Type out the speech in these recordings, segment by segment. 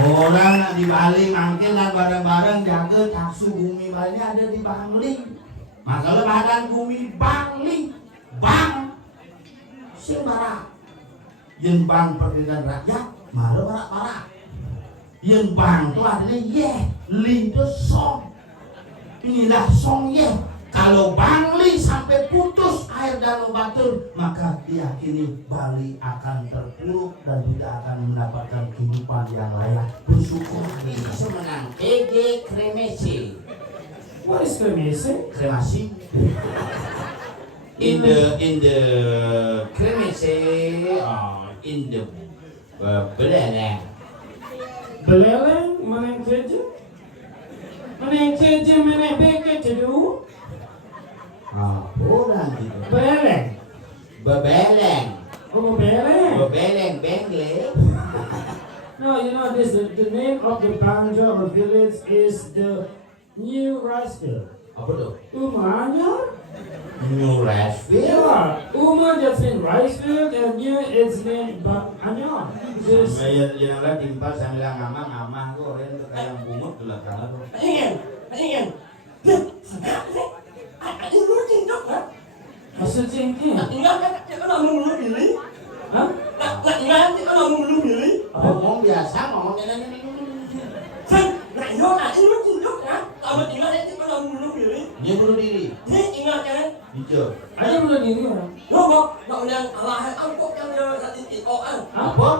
Orang di Bali mungkin dan bareng-bareng jaga taksu bumi Bali ada di Bangli. Masalah badan bumi Bangli, Bang, sing barak, yang Bang Perdikan Rakyat, malah barak-barak. Yang Bang itu artinya ye, li itu song. Inilah song ye. Kalau Bangli sampai putus air danau Batur, maka diyakini Bali akan terpuruk dan tidak akan mendapatkan kehidupan yang layak. Bersyukur bisa menang. EG Kremasi. What is kremasi? Kremasi. In the Kremasi, in the Beleleng. Beleleng, mana yang kerja? Mana yang kerja, mana yang bekerja dulu? Orang gitu. Beleleng. Bebeleng. Oh, beleleng. Bebeleng, bengle. No, you know this. The name of the banja or village is the New Rice Field. Apa tuh? Umanya? New Rashville. Yeah, Uma just in rice field and New it's named Banyan. This. Yang lain timpal sambil ngamah kok, orang itu kayak bungut tuh lah karena tuh. Ingin. Anh muốn chinh chốc hả? Maksud cingking? Ingat kan có đâu nung nung diri? Hah? Ingat có đâu nung nung diri? Ngomong biasa, ngomong Sen, này nó là anh muốn chinh chốc hả? Mà ingat itu có đâu nung nung diri? dia bunuh diri. Thế ingat kan? Hijau. Aja belum diri orang. Đúng không? Đạo nhân Allah hay ăn cốt ăn là chỉ có ăn. Apa?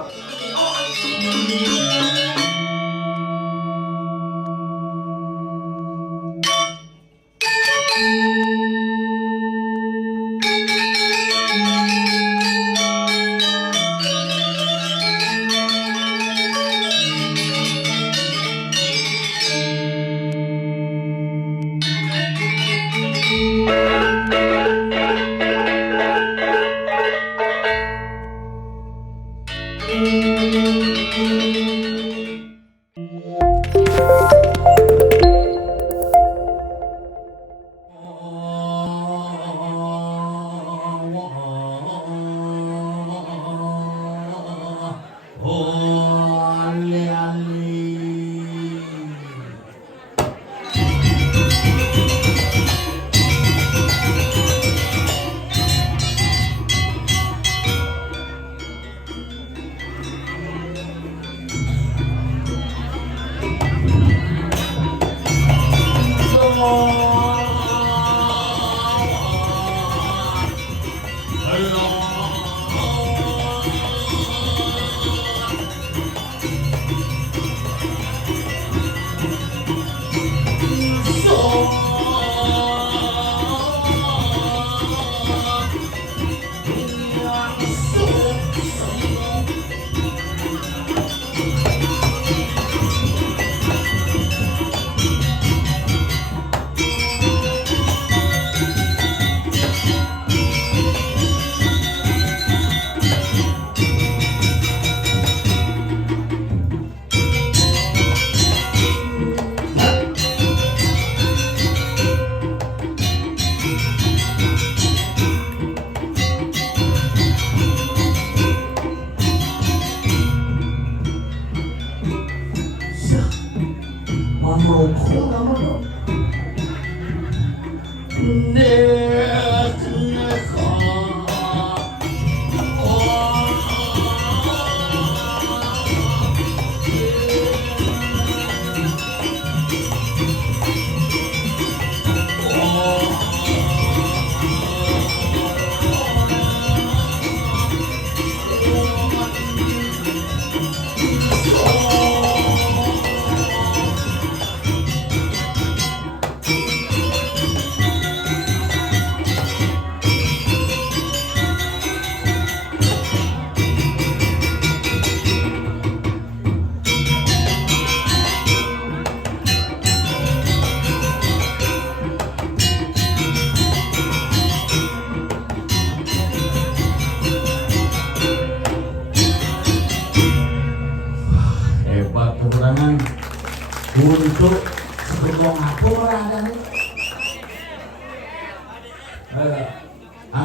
untuk sebelum aku ada nih.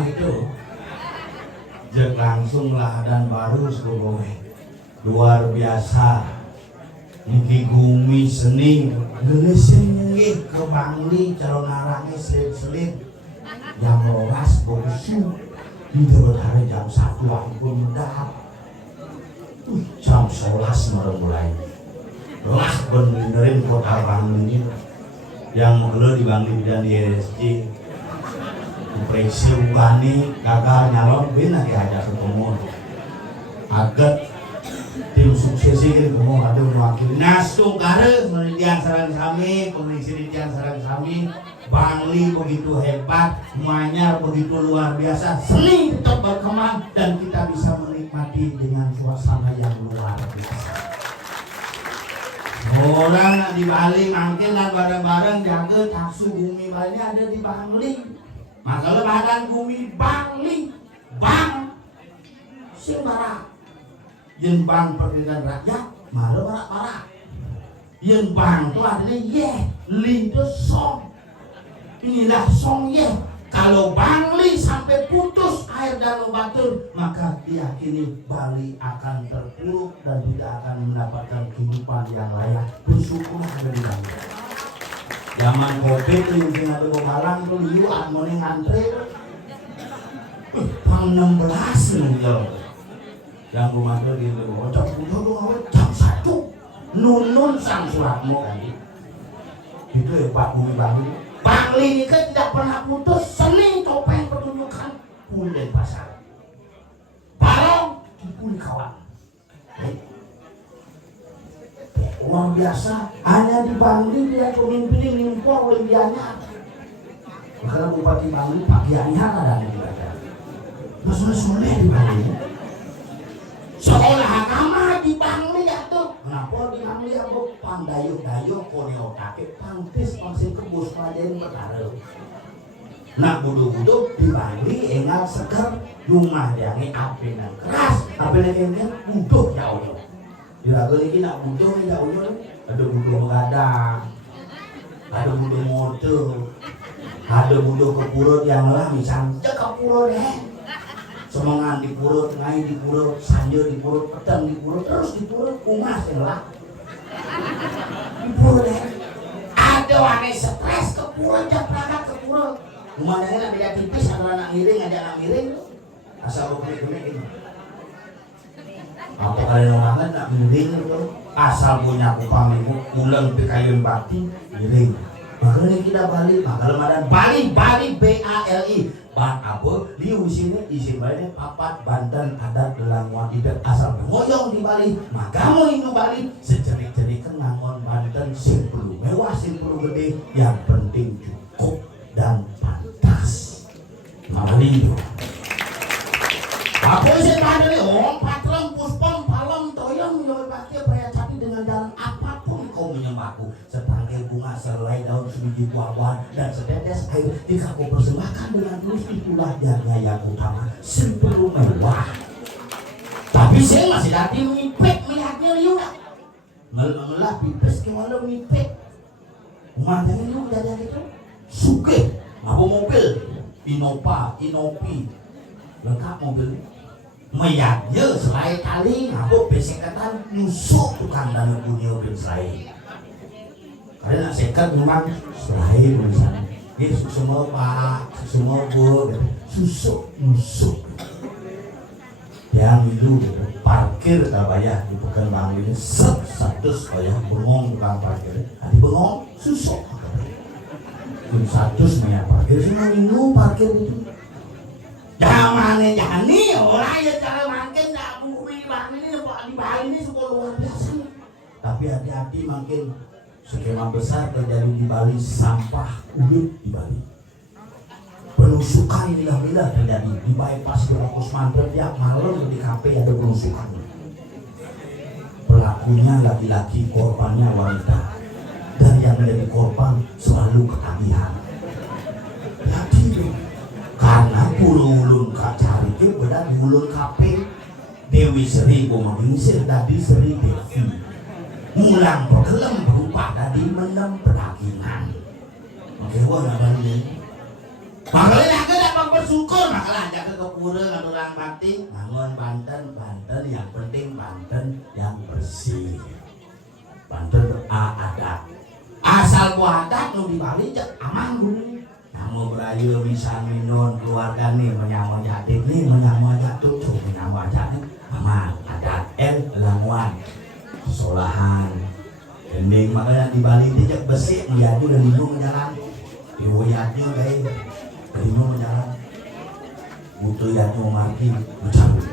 Itu jek langsung lah dan baru sekolah luar biasa niki gumi seni geuneuskeun nggih ke Bangli calon narange selit-selit jam 12 bosu di hari jam 1 ampun mendahat jam 11 mulai lah benerin kota Bangli yang mengeluh di Bangli dan di RSC Presi Ugani gagal nyalon bina diajak ketemu agat tim sukses ini ketemu ada mewakili nasung kare penelitian sarang kami penelitian sarang kami Bangli begitu hebat Manyar begitu luar biasa seni tetap berkembang dan kita bisa menikmati dengan suasana yang luar biasa. Orang di Bali mungkin dan bareng-bareng jaga taksu bumi Bali ada di Bangli. Masalah badan bumi Bangli, Bang, sing barak, yen Bang Perdikan Rakyat, malah barak-barak. Yen Bang itu artinya ye, leader song. Inilah song ye. Kalau Bangli sampai putus air danau Batur, maka diyakini Bali akan terpuruk dan tidak akan mendapatkan kehidupan yang layak. Bersyukur ada di Bali. Zaman Covid itu yang ada barang tuh liu amone ngantri. Pang 16 nunggu. Yang rumah tuh di bocok udah awet jam 1. Nun sang suratmu kan. Itu ya Pak Bumi Bangli. Bangli ini kan tidak pernah putus seni topeng pertunjukan pulen pasar barong dipuli kawan luar biasa hanya di Bangli dia pemimpin impor Olimpianya karena Bupati Bangli Pak Gianyar ada di badan soleh di Bangli sekolah agama di Bangli ya tuh kenapa di Bangli aku pandayuk-dayuk koneo kakek pangtis pangsin kebus pelajarin bertaruh nah budu-budu di Bangli enggak seger rumah yang api dan keras api yang butuh jauh diragu lagi nak butuh jauh ada butuh mengadang ada butuh motor ada butuh kepurut yang lah misalnya kepurut semangat di purut, ngai di purut, sanjur di purut, petang di purut, terus di purut, umas yang lah di purut ada wangi stres ke purut, japrakat ke purut umandangnya nak beda tipis, ada anak ngiring, ada anak ngiring asal bukunik-bunik ini apa kalian banget nak ngiring itu asal punya kupamimu, ulang pikayun bakti, ngiring makanya kita balik, makanya Bali, B-A-L-I Bang apa? Liu sini isi Bali papat Banten adat Delangwan tidak asal ngoyong di Bali. Maka mau itu Bali sejerik-jerik ngangon Banten simpulu mewah simpulu gede yang penting cukup dan pantas. Bali. Apa sih tadi? Oh, patrem puspom palem toyong yo pasti percaya cati dengan jalan apapun kau menyembahku. Setangkai bunga selai daun sebiji buah-buahan dan setetes air jika kau persembahkan dengan tulus itulah jadinya yang utama simpel mewah. Tapi saya masih tadi mengipet melihatnya liu tak ngelah pipes kemana mengipet umandangnya liu jadi gitu suke apa mobil Innova, Inopi lengkap mobil meyaknya selai tali ngabuk beseketan nusuk tukang dan punya mobil selai karena sekat memang selai tulisannya ini semua pak semua bu susuk nusuk yang itu parkir tak bayar di Pekan Bangli ini satu bayar bengong tukang parkir nanti bengong susuk satu bayar parkir semua minum parkir itu zamannya jani orang yang cara makin tak bumi Bangli ini di Bali ini semua luar biasa tapi hati-hati makin skema besar terjadi di Bali sampah udut di Bali penusukan inilah terjadi di bypass Fokus Mantel tiap malam di kafe ada penusukan pelakunya laki-laki korbannya wanita dan yang menjadi korban selalu ketagihan karena puluh ulun kacari itu beda di ulun kafe Dewi Seri Bomagingsir dadi Seri Devi mulang pergelem berupa dadi menem pedagingan oke wah nggak ini makanya aku dapat bersyukur makanya jaga kepura ngadulang bakti ngangon Banten yang penting Banten yang bersih Banten adat. Asal ku adat nu di Bali cek aman gue. Namo berayu misan minon keluarga nih menyamo jadit nih menyamo jatuh tuh menyamo jadit aman adat langwan solahan ending makanya di Bali ini cek besi menjadi udah lindung jalan diwoyatnya guys lindung jalan butuh yatnya margi bercabut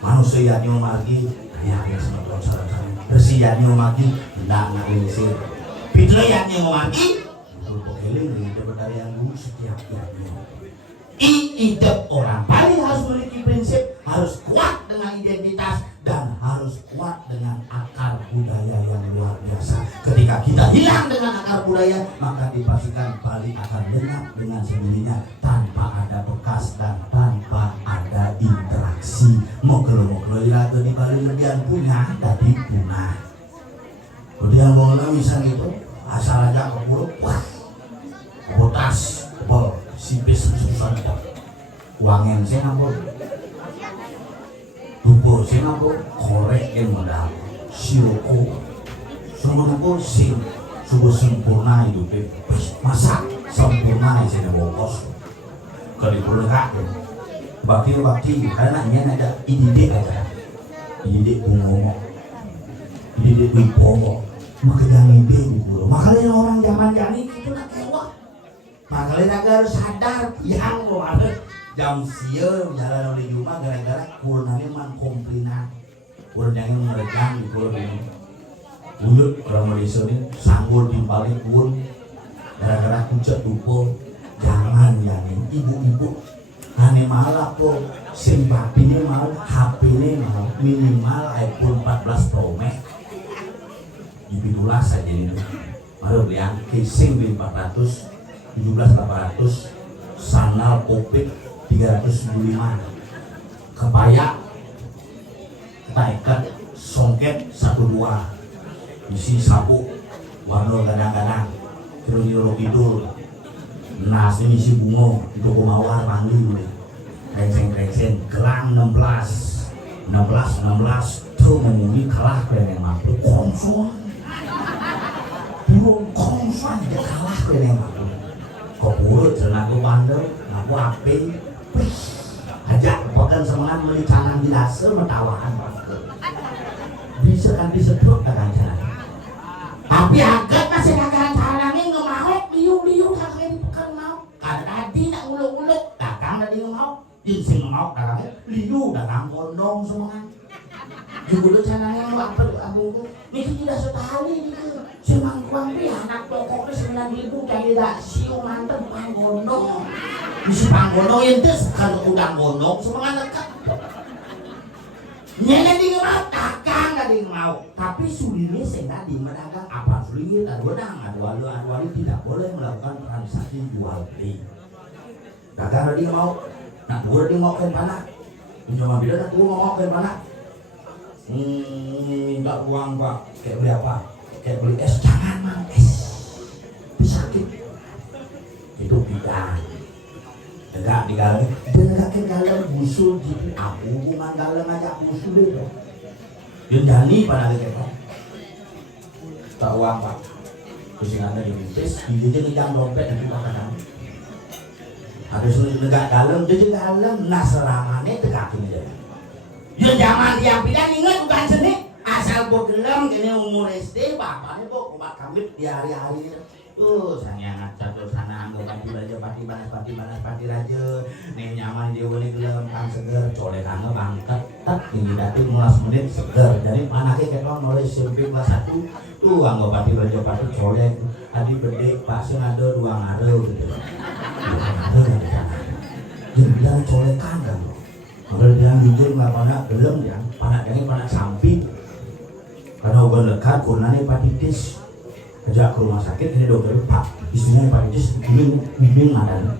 manusia yatnya margi hanya sama Tuhan saran-saran bersih yatnya margi tidak ngalisir pidle yatnya margi untuk pokoknya dari yang dulu setiap yatnya hidup orang Bali harus memiliki prinsip harus kuat dengan identitas dan harus kuat dengan akar budaya yang luar biasa. Ketika kita hilang dengan akar budaya, maka dipastikan Bali akan lenyap dengan sendirinya tanpa ada bekas dan tanpa ada interaksi. Moglo-moglo iraga di Bali lebihan punya dari punah. Kemudian mengenai misalnya itu asal aja keburu wah botas kebal sipis susah wangen saya ngapur dupo saya ngapur korek yang modal sioko semua ngapur sing subuh sempurna hidupnya masa sempurna isinya bokos kalau diperlukan bakti karena ini ada ide aja ide ngomong ide dupo makanya ide gitu makanya orang zaman jani itu nak kewah makanya harus sadar yang mau ada jam sieu jalan oleh Juma gara-gara kulnanya man komplinan kulnanya merekam di kulon ini uyut orang Malaysia ini sanggul timpalin kul gara-gara kucet dupo jangan yang ibu-ibu hane malah po simpatinya mal HP-nya mal minimal iPhone 14 Pro Max dibitulah saja ini baru yang casing di 400 17.800 sandal popit 375 kebaya kita ikat songket 12 isi sapu warna gadang-gadang kiro-kiro kidul nas ini isi bungo itu kumawar panggil rengseng gelang 16 tuh memunggi kalah kalian yang mampu konsol burung konsol dia kalah kalian yang mampu kepurut dan aku bandel aku api ajak pekan semangat beli canang di dasar mentawakan bisa kan disedot kan cara tapi agak masih akan caranya ngemahok liu kakaknya di pekan mau karena tadi nak uluk-uluk dagang tadi ngemahok sing ngemahok dakangnya liu dagang kondong semangat juga caranya apa abu ini tidak setahun ini semangkuang dia anak pokoknya 9.000 jadi tak siu mantep panggondong bisa panggondong itu kalau udang gondong semangat dekat nyene di mau dagang gak di mau tapi sulitnya saya tadi mendagang apa sulit ada udang ada walu tidak boleh melakukan transaksi jual beli dagang di mau nah dua di mau kan panak mencoba bila nak tuh mau kan panak minta uang pak kayak beli apa kayak beli es jangan mang es sakit itu bidang enggak di galang dia enggak ke galang busul gitu aku hubungan galang aja busul itu dia jani pada kayak tak uang pak kusingannya dimintis dia ngejang dompet nanti makanan ada sulit negak galang dia galang nasramane tegakin aja dia jangan dia bilang ingat bukan seni asal bergelam kini umur SD bapaknya kok kumat kamit di hari-hari sayang ngacat tuh sana anggap pati raja nih nyaman dia boleh gelam kan seger colek angga bangkat tak tinggi datu 15 menit seger jadi anaknya kayak orang mulai SMP kelas 1 tuh anggap pati raja pati colek tadi bedek pak sing ada 2 ngaruh gitu 2 ngaruh di sana dia bilang colekan kan kalau dia jujur nggak pada belum ya pada samping karena obat lekat kurangnya hepatitis ajak ke rumah sakit ini dokter pak istrinya hepatitis bimbing ada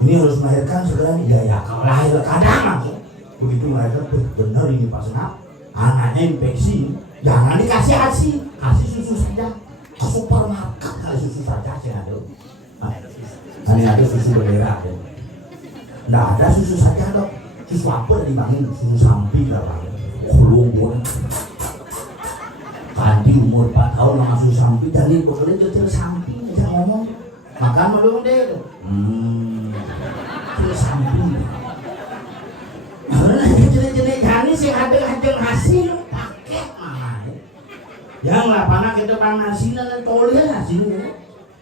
ini harus melahirkan segera ya kalau lahir kadang langsung begitu melahirkan benar ini pas senap anaknya infeksi jangan dikasih ASI kasih susu saja ke supermarket kasih susu saja sih ada ini ada susu bendera nggak ada susu saja dok susu apa yang dibangin susu samping lah bang kulung pun kanti di umur 4 tahun langsung sampai dari pokoknya jadi samping aja ngomong makan malu deh terus samping karena jenis-jenis jani sih ada hasil paket malah yang lapana kita bang nasi dan tolnya nasi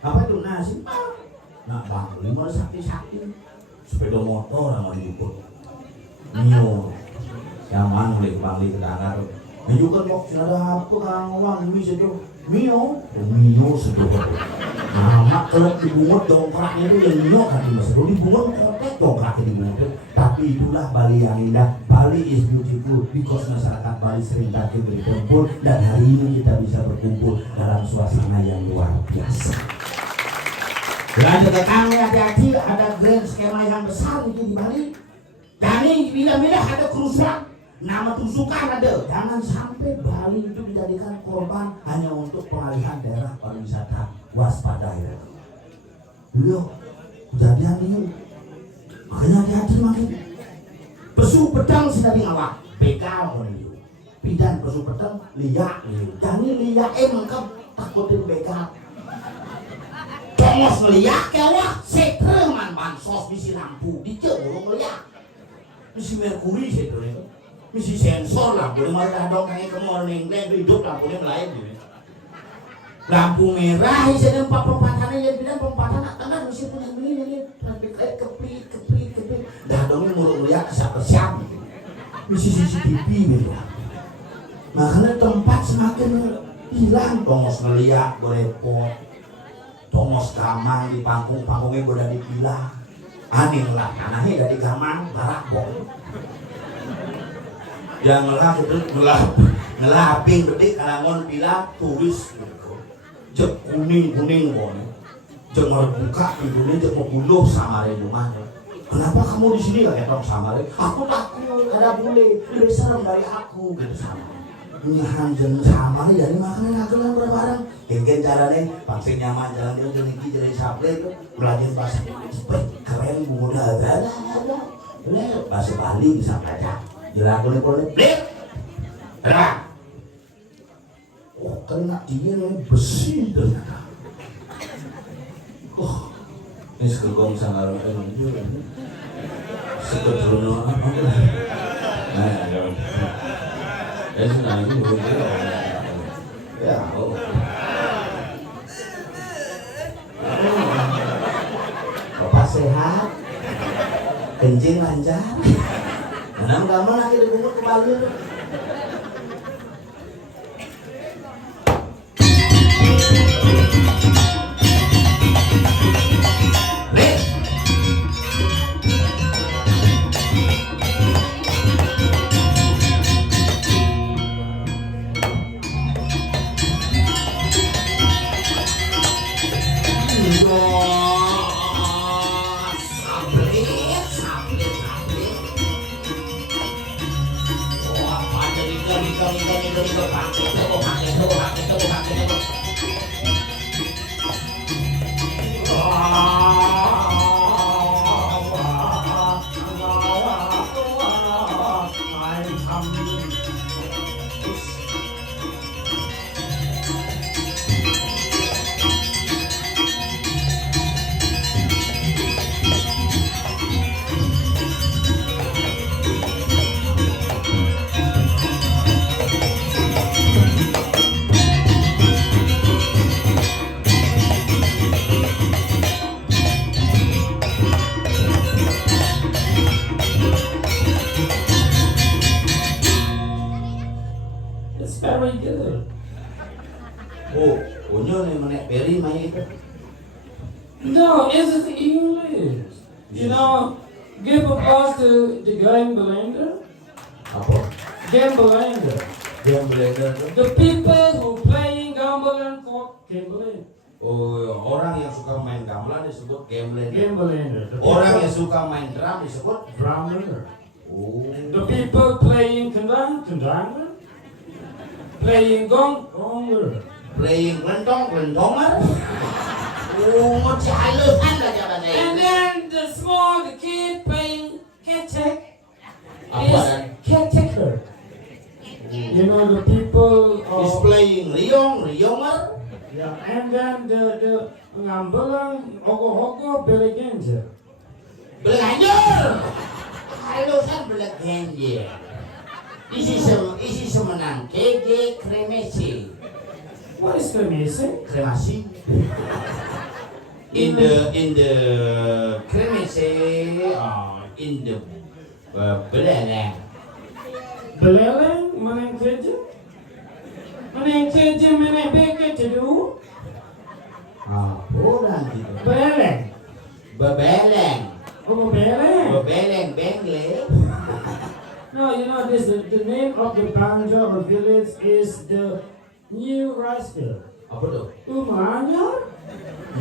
apa itu nasi nak bang lima sakit sepeda motor yang mau diukur Mio yang mana boleh balik ke darat juga kok ada apa kang uang ini saja Mio sedih nama kelak dibungut dongkraknya itu yang Mio kan di Mesir dibungut kotek dongkraknya dibungut tapi itulah Bali yang indah Bali is beautiful because masyarakat Bali sering datang berkumpul dan hari ini kita bisa berkumpul dalam suasana yang luar biasa. Lanjut ke kami hati-hati ada grand skema yang besar itu di Bali dan ini bila-bila ada kerusuhan nama tusukan ada jangan sampai Bali itu dijadikan korban hanya untuk pengalihan daerah pariwisata waspada ya beliau kejadian ini makanya hati-hati makin pesu pedang sudah ngawak begal itu pidan pesu pedang liak jangan liak mengkap takutin begal tongos liak kewah setreman bansos misi lampu dicemurung liak misi merkuri setreman misi sensor lah, boleh malah dong kayak kemana neng hidup lampunya melayan lampu merah isinya pempatannya yang bilang pempatan nak misi punya begini tapi keplit dah dong murung lihat siap misi CCTV gitu makanya tempat semakin hilang tongos ngeliat berepot tongos gamang di panggungnya udah dipilah aneh lah tanahnya dari gamang barak bong yang ngelaping betik kalangon pila turis cek kuning pokoknya cek buka pintunya cek membuluh sama rumah kenapa kamu di sini gak ketok sama aku takut ada bule lebih serem dari aku gitu sama nyahan jeng sama jadi makanya aku yang bareng mungkin caranya pangsi nyaman jalan dia jadi sablé itu belajar bahasa cepet keren muda ada bahasa Bali bisa baca dilakukan oleh blik ada kena dia nih besi ternyata ini sekegong sangat itu sekedrono apa nah ya sudah ini ya Bapak sehat kencing lancar karena nggak mau lagi dibungkut kembali. No, it's English. You know, give applause to the Gambelander. Apa? Gambelander. Gambelander. The people who playing gamelan for gambling. Oh, orang yang suka main gamelan disebut gambelander. Gambelander. Orang yang suka main drum disebut drummer. Oh. The people playing kendang, kendanger. Playing gonger. Playing lentonger. Oh, jalan lah jalan. And then the kid playing caretaker. Apa? Caretaker. You know the people is playing Rionger. Yeah, and then the ngambelang ogo-ogo belegenjer. Belajar. Halo kan belajar. Isi semenang KG kremasi. What is kremasi? Kremasi. In the kremasi, in the beleleng. Beleleng meneng keje? Meneng keje meneng beke tedu? Orang gitu. Beleleng. Bebeleng. Oh, beleleng. Bebeleng bengle. No, you know this. The name of the banja or village is the New Rice Field. Apa tuh? Umanya?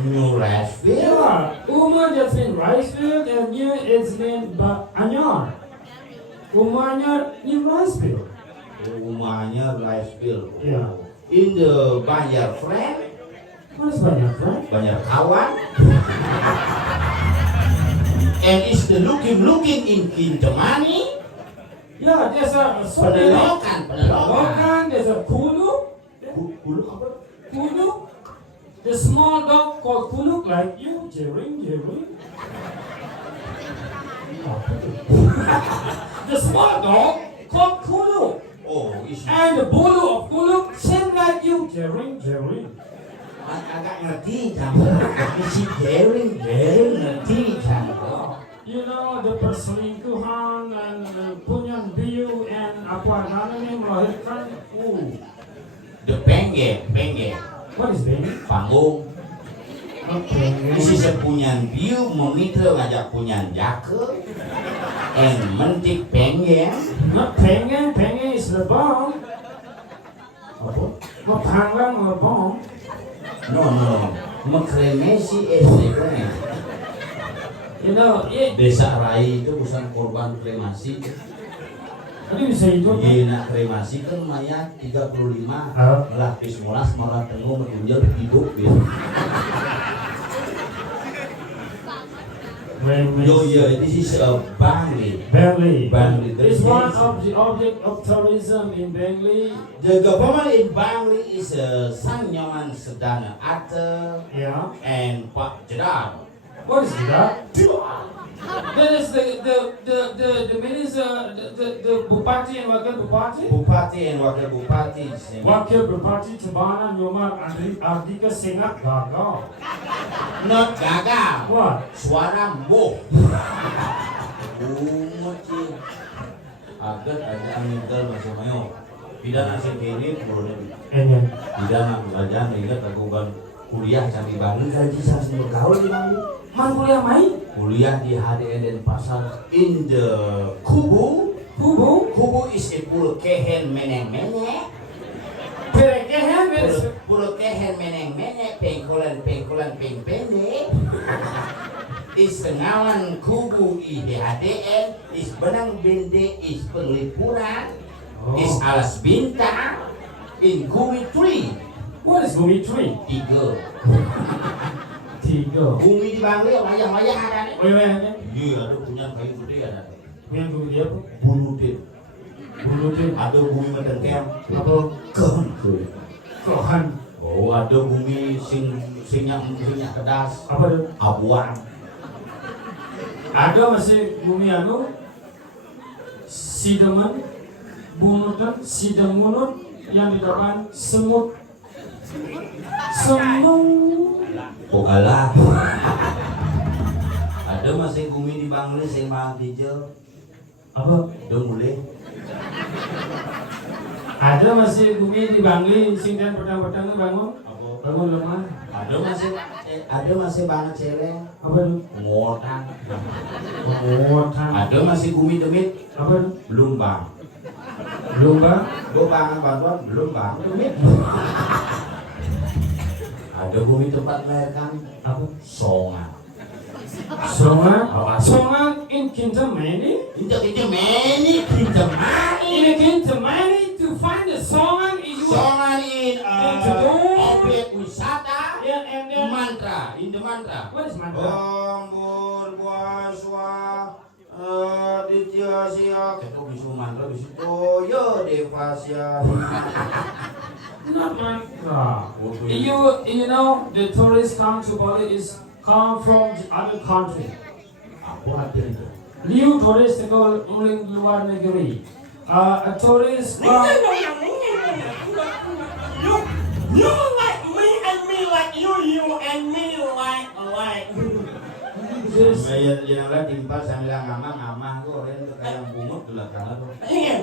New Rashville. Yeah, Uma just in rice field and New is named Anyar. Umanya New Rice Field. Rumahnya Rashville. Yeah. In the Banjar friend, What is banyak, right? Banjar kawan. And is the looking in Kintamani. Yeah, there's a Penelokan. there's a Kulu. Kulu apa? Kulu. The small dog called Kulu, like you, Jerry. The small dog called Kulu. Oh, is And the bulu of Kulu, same like you, Jerry. agak ngerti kamu. Isi jaring ngerti kamu. You know, the perselingkuhan and punyan biu and apa namanya melahirkan. The pengge. What is baby? Panggung. Okay. Isi sepunyan biu memitra ngajak punyan jake. And mentik pengge. Not pengen is lebong. Apa? Mapanglang lebong. No. Mengkremasi SDK. You know, Desa Rai itu bukan korban kremasi. tadi bisa itu. Gina kremasi kan mayat 35. Lapis mulas malah tengah menunjuk hidup ya. This is Bangli. Bangli. It's one of the object of tourism in Bangli. The government in Bangli is Sangyaman Sedana Atta Yeah. and Pak Jedar. What is that? That is the minister, the Bupati and Wakil Bupati. Bupati and Wakil Bupati. Wakil Bupati Tabanan Yomar Ardika Singak gagal. Not gagal. What? Suara boh. Umuci. Agar ada angin masih mayo. Pidana sendiri puluh. Enyan. Pidana belajar ingat aku kan kuliah sambil Bangli gaji saya bergaul di Bangli. Man kuliah mai? Kuliah di HDN Denpasar in the Kubu. Kubu is a pulau kehen meneng. Perekehen Pulau kehen meneng pengkolan peng pendek. Is tengawan Kubu i di HDN is benang bende is penglipuran is alas bintang in Gumi Tree. What is Gumi Tree? Tiga. Bumi di Bangli wayah ada nih. Oh iya. Iya, ada punya kayu gede ada. Yang Gumi dia apa? Bulutin. Ada bumi medengkem. Apa? Kohan. Oh, ada bumi singnya kedas. Apa itu? Abuan. Ada masih bumi anu sidemen bunutan sidemunut yang di depan semut. Oh kalah. Ada masih bumi di Bangli sing mahal hijau. Apa? Dong boleh. Ada masih bumi di Bangli sing dan pedang-pedang bangun. Bangun lemah. Ada masih banget celeng. Apa itu? Ngotang. Ada Ada masih bumi demit. apa itu? Belum bang. Gue bangun bantuan belum bang. Demit. Ada bumi tempat melahirkan Apa? Songan. Songan in Kintamani. In Kintamani. In Kintamani to find the Songan is Songan in objek wisata. Yeah, and then Mantra. In the mantra. what is mantra? Om Burbwaswa Ditya Siya. Kita bisu mantra bisu Toyo Devasya. Not Malacca. You know the tourists come to Bali is come from the other country. Apa artinya itu? Liu tourist ke luar negeri. A tourist from You like me and me like you and me like. this. Bayar jenazah timpal sambil ngamah kok orang itu kayak bungut belakang aku. Ingin.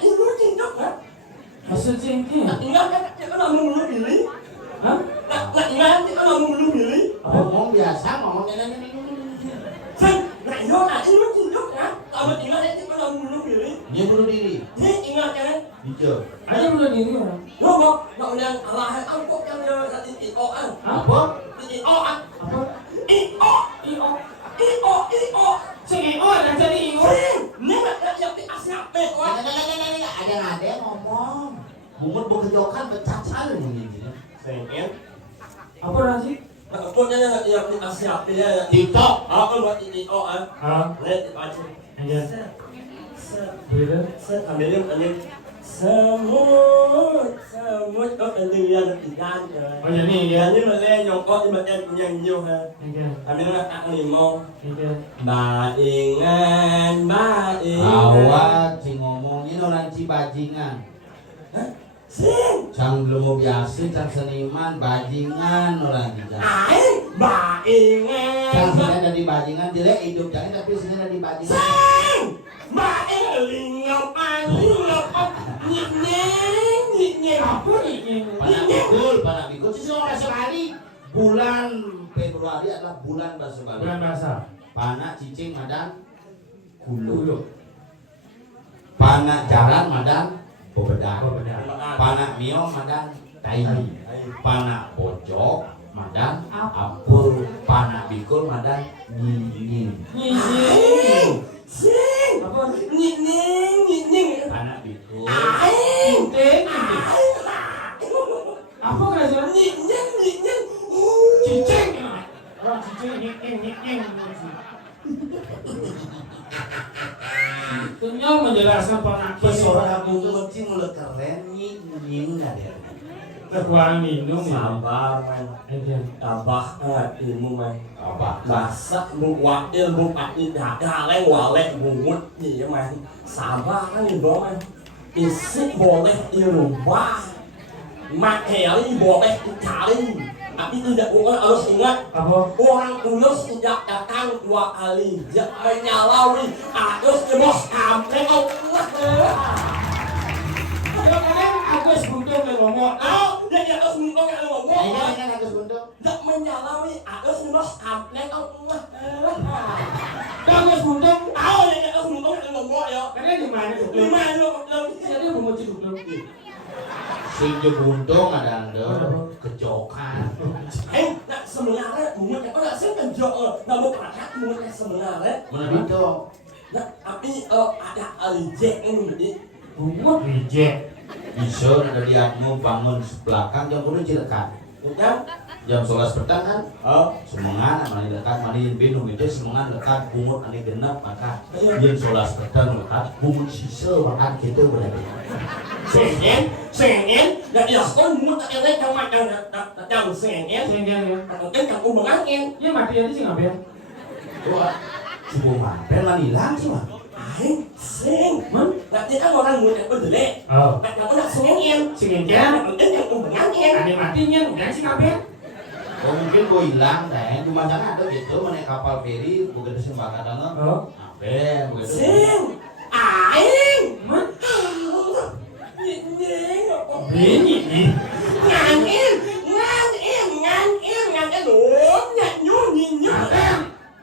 Ini cinta kan? Maksud cengkeh? Ingat kan? Kita nak mulu pilih. Hah? Nak ingat kita nak mulu pilih. Ngomong biasa ngomongnya ini. Sen, nak ingat ini cinta kan? Kalau ingat kita nak mulu pilih. Dia bunuh diri. Ni ingat kan? Hijau. Aja bunuh diri orang. Ngomong, nak yang Allah yang angkut yang dia tadi ioan. Apa? Ioan. Apa? Io. Ceng io dan jadi io. Ni nak yang di asap ioan. Ada ngomong. Bungut berkejokan bercacal begini. Sen, Apa nasi? pokoknya yang di asap ya. TikTok. Apa buat ioan? Ah, Lihat baca. aja. Bila? Ambil semut có tình nhân thì gan Oh jadi ya. nhưng mà lên nhau có nhưng mà em cũng nhanh nhiều ha Oke. ambil ăn liền mong Oke. bà ingan Awak si ngomong ini orang Cibajingan. xin Cang belum biasa, cang seniman, bajingan orang tidak. ai bà ingan Cang sini ada di bajingan, jelek hidup jangan tapi sini ada di bajingan. xin bà ingan liền ngọc ông nhịp nhẹ Apa ni? Panak Bikul, sisi orang bahasa Bali. Bulan Februari adalah bulan bahasa Bali. Bulan bahasa. Panak cicing madang kulu. Dulu. Panak jaran madang bebedak. Bebedak. Panak mio madang tai. Panak pojok madang apel. Panak Bikul madang nying. Nying. xin Apa? nhịp Panak Bikul. ai Ting. Apa kerajaan? nhịp nhân Cicing. Orang cicing nying. Kenyal menjelaskan penakis Pesona bunga kucing mulai keren nying dari. kekuatan minum ya. sabar man Oke. abah ilmu man Apa? masa buat ilmu pati dagang walek bungut gì man sabar kan ibu man isi boleh dirubah materi boleh dicari tapi tidak harus ingat Apa? orang ulus tidak datang 2 kali dia menyalawi harus dibos sampai Allah Ya kadang Agus buntung dan ngomong. dia harus ngomong yang ngomong Ini Agus Buntung. tidak menyalawi harus dibos sampai Allah Agus buntung. tahu dia harus ngomong yang ngomong ya Kadang di mana? lima lu Jadi bunga ceduk dulu. Sinjo Buntung ada anda kejokan. nah sebenarnya bungut yang orang saya kerja nama perangkat bungut yang sebenarnya Mana itu? nah tapi ada alijek ini Bunga reject. Bisa ada di Atmo bangun belakang jam 10 cilekat. bukan Jam 11 petang kan? oh Semangat mani lekat mani binum itu semangat lekat bungut ane genep maka Iya. jam 11 petang lekat bungut sisa makan kita berarti. Sengin, dan ya kon bungut tak ada yang macam macam sengin, Sehingga ya. kan kamu mengangin, Ya mati aja sih ngapain? Tua, subuh mampir mani hilang sih mah. seng, nanti kan orang bungut yang berdelek, Oh. nak kamu nak sengin, Sehingga kan kamu mengangin, ada matinya udah sih ngapain? Oh, mungkin gue hilang deh, cuma jangan ada gitu menaik kapal feri bukan sembaka dana. Oh. Apa begitu? seng, aing, Man. nying, Ini nih. ngangin, dong, nyanyu, Ngapain?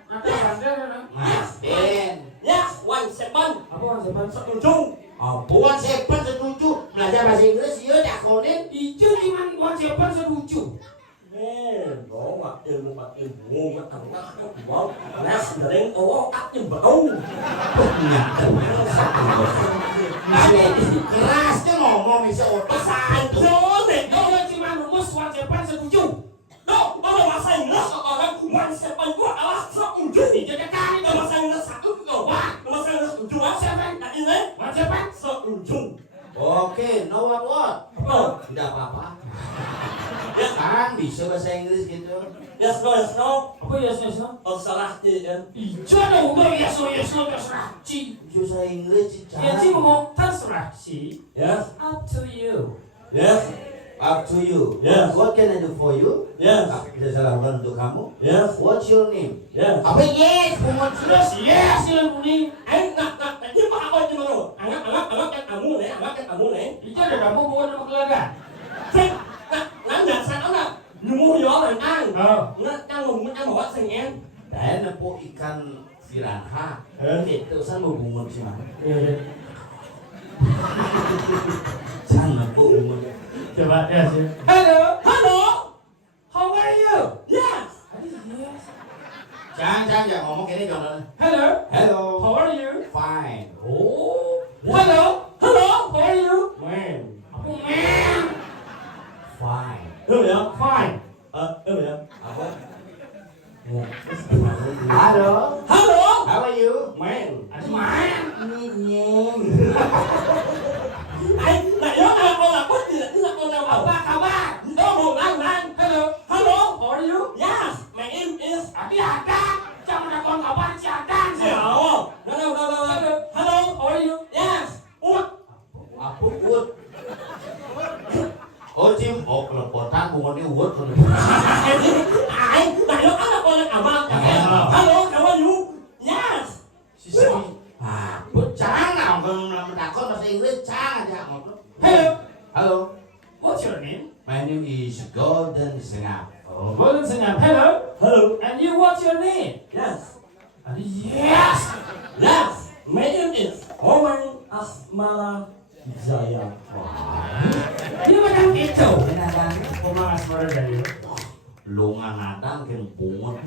Ada bandar. Ngapain? ya, 1 second, Apa orang sepan? setuju, Apaan sepan setuju belajar bahasa Inggris ya dakonin. Ijo cuman orang sepan setuju. đó mà ilmu mà ilmu mà thằng nó không có lát đến có ắt như bão Tapi kerasnya ngomong bisa otak sai satu. chỗ này Ijo cuman rumus orang sepan setuju. đó đó là mà sai nó ở đây quan sẽ bắn qua đó sợ un chút Ijo cakap đó mà sai nó sạc ức rồi quá đó mà sai nó un chút á sai phải đặt như thế orang sepan. sợ un chút Oke, know what? Apa? Tidak apa-apa. Kan bisa bahasa Inggris gitu. Yes no. Apa yes yes no? Terserah Ci kan. Ijana udah yes no terserah Ci. Susah Inggris sih. Ya Ci ngomong terserah Ci. Yes. Up to you. Yes. Up to you. Yes. What can I do for you? Yes. Apa bisa saya lakukan untuk kamu? Yes. What's your name? Yes. Apa yes? Kumot sudah. Yes yang kuning. Nak ini pak apa cuma lo? Anggap kan kamu nih. Ijana ada mau bukan nama kelagan. Sing, nggak sana lah. Nemu yo là ăn. Nggak ăn một bát xanh em. Dan nepo ikan piranha. Itu san mau bungut sih mah. San nepo bungut. Coba ya sih. Hello. Hello. How are you? Yes. Yes. Jangan ngomong gini jangan. Hello. Hello. How are you? Fine. Oh. Hello. Hello. How are you? Man. Aku man. Fine. Ya? Fine. Ya? Apa? Halo. Hello. How are you? Man. Aduh man. Nyeng. Anh lại nhớ con là bất kỳ là cứ là con nào Apa kabar? Đâu một lan. Hello. Hello. How are you? Yes. My name is. Tadi ada. Jangan ada kawan kabar si Adan. Hello. Đâu. Hello. How are you? Yes. Út. Apa Wood? Oh chim, oh kelepotan bungut ini Wood. Anh lại nhớ là con là ảo vang. Hello. How are you? Yes. Sisi. Ah, bocah nào kalau menakut bahasa Inggris jangan aja ngobrol. Hello. Halo. What's your name? My name is Golden Sengap. Oh, Golden Sengap. Hello. Hello. And you, what's your name? Yes. Yes. Yes. My name is Oman Asmara Jaya. Dia macam itu. Kenapa? Omang Asmara Jaya. Lungan nadang kan bungut.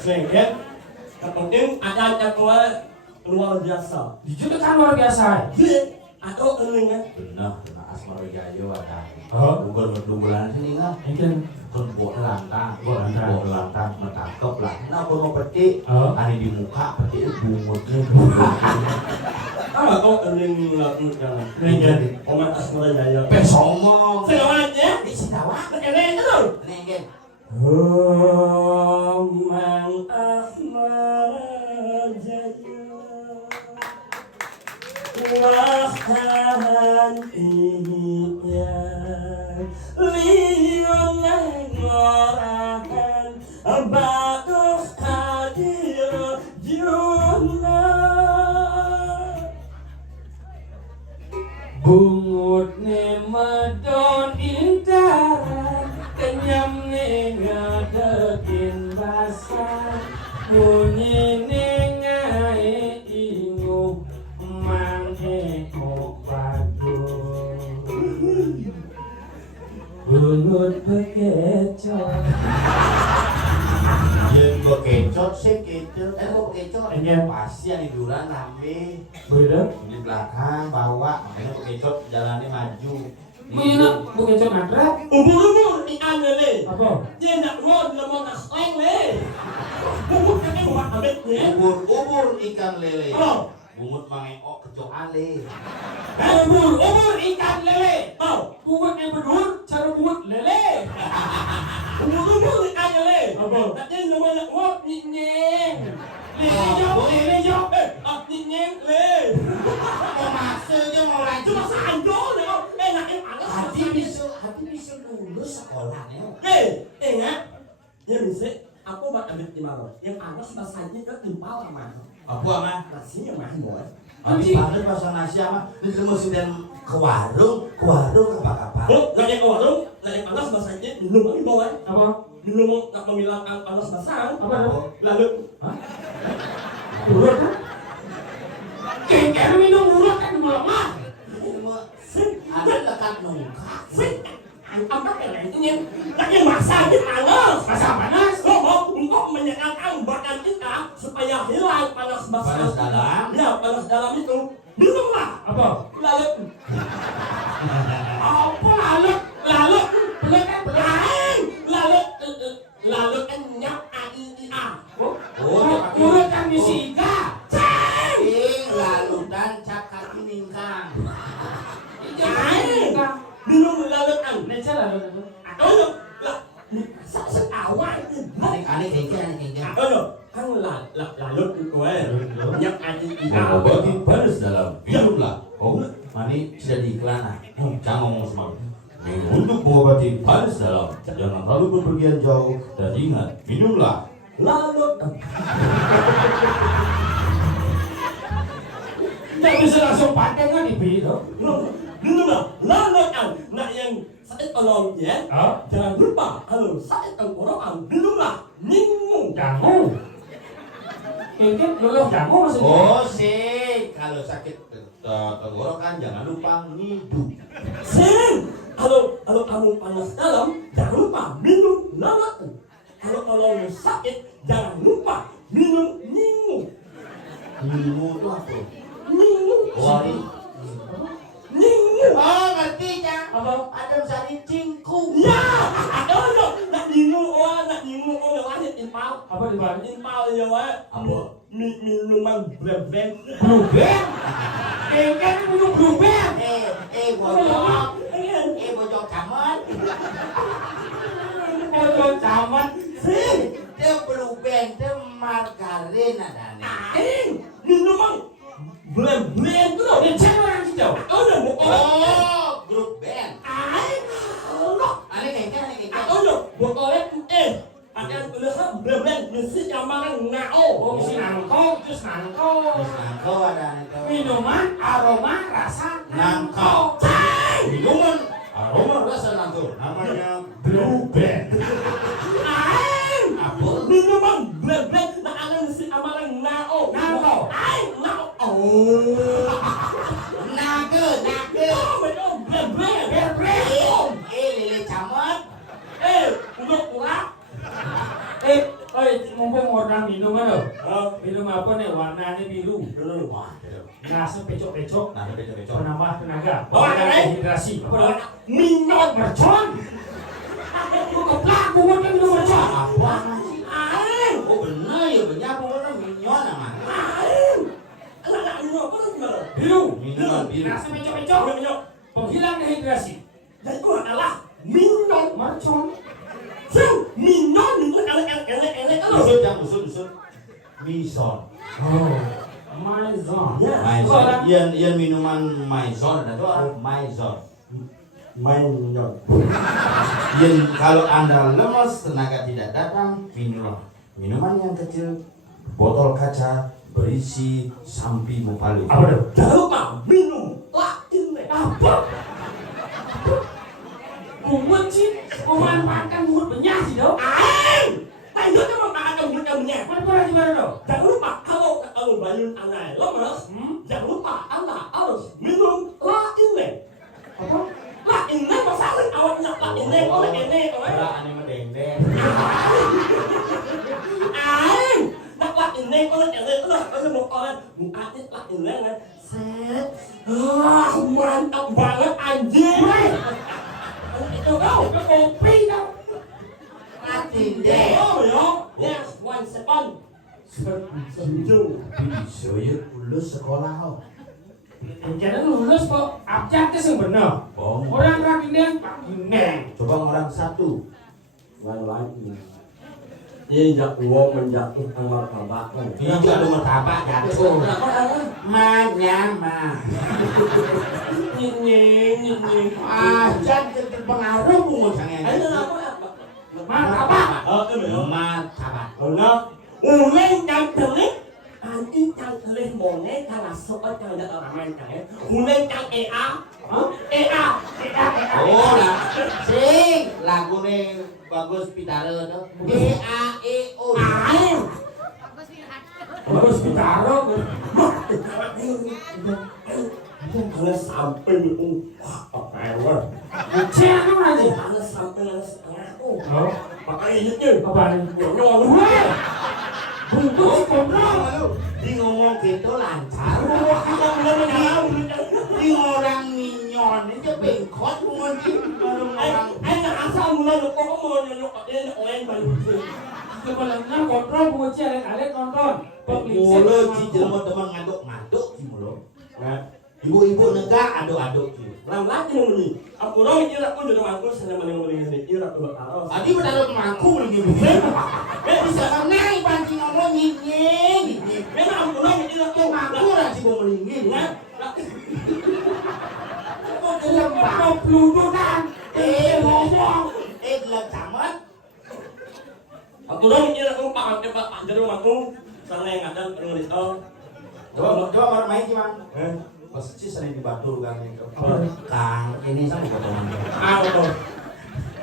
Sehingga yang penting ada jadwal luar biasa. Jujur kan luar biasa. Jadi atau enggak? Benar, Asmara Jaya ada. Oh. Bulan sini kan. Mungkin Kan buat lantang, menangkap lah. Nah, kalau petik, Oh. ada di muka petik bungutnya. Kalau enggak jangan. Mungkin. Oman Asmara Jaya. Pesomong. Sekarang aja. Ini si tawa. Ini itu. Nengen. Oman Asmara Jaya. Wahai impian liun ngorahan bagus hadir juna bungut ne medon intaran kenyam ne ngadekin basah bunyi ne ngae ingu manghe bagus bungut bekecot Yang bekecot sih kecot. Kok bekecot? Iya. Pasti yang hiduran rame. beda Di belakang bawa, makanya bekecot jalannya maju. Mungkin bekecot ngadrak ubur-ubur di angele apa? dia nak rod lemon asleng le ubur kaki buat abetnya Ubur ikan lele. Oh. Bungut mangeok kecok ale. Ubur ikan lele. Oh. Bungut yang bedur, cara bungut lele. Ubur-ubur di angele Apa? nak dia lemon rod nyeng Lele jok. nyeng le Mau maksudnya mau lanjut. cuma sanjo le enak anak Hati bisa lulus sekolahnya. Ingat dia bisa aku buat ambil di mana yang anak bahasanya kan timpal sama Apa mah? nasinya mah boy Habis banget bahasa nasi ama. Itu mesti ke warung apa-apa. oh nggak yang ke warung nggak yang panas bahasanya minum lagi boy Apa? minum nak menghilangkan panas basah Apa dong? lalu Urut kan? Kayak minum urut kan melemah. Ada dekat nungkak. apa kayaknya lagi masak panas Masa panas? untuk menyenangkan badan kita supaya hilang panas basah Panas dalam. ya panas dalam itu minumlah Apa? lalu Apa lalu? Lalu? Belum kan? lalu kan nyap AIIA Oh, Urut kan misi iga. lalu dan cakap ini mingkang. Ai minum lalu ăn Nên chắc là được là sẽ ảo quá Aneh kengke. kan là lúc của nhập anh đi Mengobati panas dalam minumlah. Oh, ini sudah di iklan. Jangan ngomong semua. Untuk mengobati panas dalam, jangan terlalu berpergian jauh dan ingat minumlah. lalu Nggak bisa langsung pakai kan di video. minum lah lalu ăn nak yang sakit orang ya jangan lupa kalau sakit orang minumlah minum Jangan. Kengke belum jangan maksudnya. Oh sih, kalau sakit tenggorokan jangan lupa ngidup. Sen kalau kamu panas dalam jangan lupa minum lalu kalau sakit jangan lupa minum minum Minum itu apa? minum Wari. minum Oh ngerti ya. Apa? Adam sari cingkung. ya nak minum orang lahir impal Apa di bawah? impal ya wa minuman brand Blueberry. Kengke ini minum blueberry. Bojok camet. Bojol camat. Dia blue band, dia margarin ada nih. Aing minuman brand tu loh Ini cewek orang hijau. Oh, grup band. aing Allah Aneh kengke. boleh ada tulisan brand mesti nyamaran ngao Oh, si nangkong, jus nangkong. Nangko ada nih. Minuman aroma rasa Nangko. Minuman aroma rasa nangko. Namanya blue band. aing Apa? minuman brand nak akan mesti amaran ngao Ngao. aing ngao oh Nage. oh brand Lele camet. untuk kurang Oi, mumpung orang minum kan minum apa nih warnanya biru. Wah, Ngasih pecok-pecok. nah becok. Penambah tenaga. Bawa Penambah kan? dehidrasi. Apa dong? minum Mercon. Lu keplak buat kan minum mercon. Apa? aing Oh bener ya, banyak orang minyon nama. aing anak minum apa gimana Biru. Minuman biru. Ngasih pecok-pecok. minum Penghilang dehidrasi. dan itu adalah minum Mercon. minum elek Usut. Mison. Oh. Maison. Ya. Maison. Ian minuman maison ada tuh maison. minum Ian kalau Anda lemas tenaga tidak datang, minumlah. Minuman yang kecil, botol kaca berisi sampi mupalu. Apa dong? jangan lupa minum latin Apa? Buat sih, memanfaatkan mulut benyah sih dong. aing lanjutnya memakan mulut-mulutnya Mana pernah gimana dong? jangan lupa kalau banyak anak lemas jangan lupa anak harus minum latin Apa? latin masalah awaknya latin oleh ini oleh Aneh mendendeng. aing nak latin oleh ini mau oleh bukatin latin set mantap banget anjing itu kau Kopi dong. Latin deh. oh ya yes 1 second setuju Bisa ya lulus sekolah kok. Jangan lulus kok. Abjad yang bener. Oh, Orang rakineng, pakineng. coba orang satu. lain lagi injak uang menjatuh kamar kabakan Iya jadi martabak jatuh. Manyama. nying Ajan terpengaruh bunga sangen. ayo apa Martabak. Martabak. Uleng yang telik anjing yang telik mone kalah soal yang ada orang main kan uleng yang EA EA Oh lah, sing lagu nih bagus pitara tuh. GAEO. air Harus ditaruh. karena sampai apa ya Jangan aja. karena sampai setengah Oh, makanya itu apa nih? nyolong Gue. Bungkus goblok. Di ngomong gitu lancar. kita mulai mengalau Di orang minyon itu bengkot ngomong di orang. Ayo asal mulai kok mau nyolong ini orang baru Sebenarnya kontrol pengujian alen kontrol. Mulu ci jelema teman ngaduk-ngaduk ci mulu. nah Ibu-ibu negak aduk-aduk. Làm lát cho mình aku nói như là con được mà con sẽ mình như là tôi bảo Tadi benar mangku lagi begini. Bisa senang pancing ngomong nying. memang aku nói như là Ke mangku lah si melingin. Nè, Lembab peluduran. Ngomong. Lah camat. aku nói như là con bạn cho bạn cho rumah aku sang yang ada penulis Coba orang main gimana? Pasti sering dibantu Kang Kang ini sama potong. betul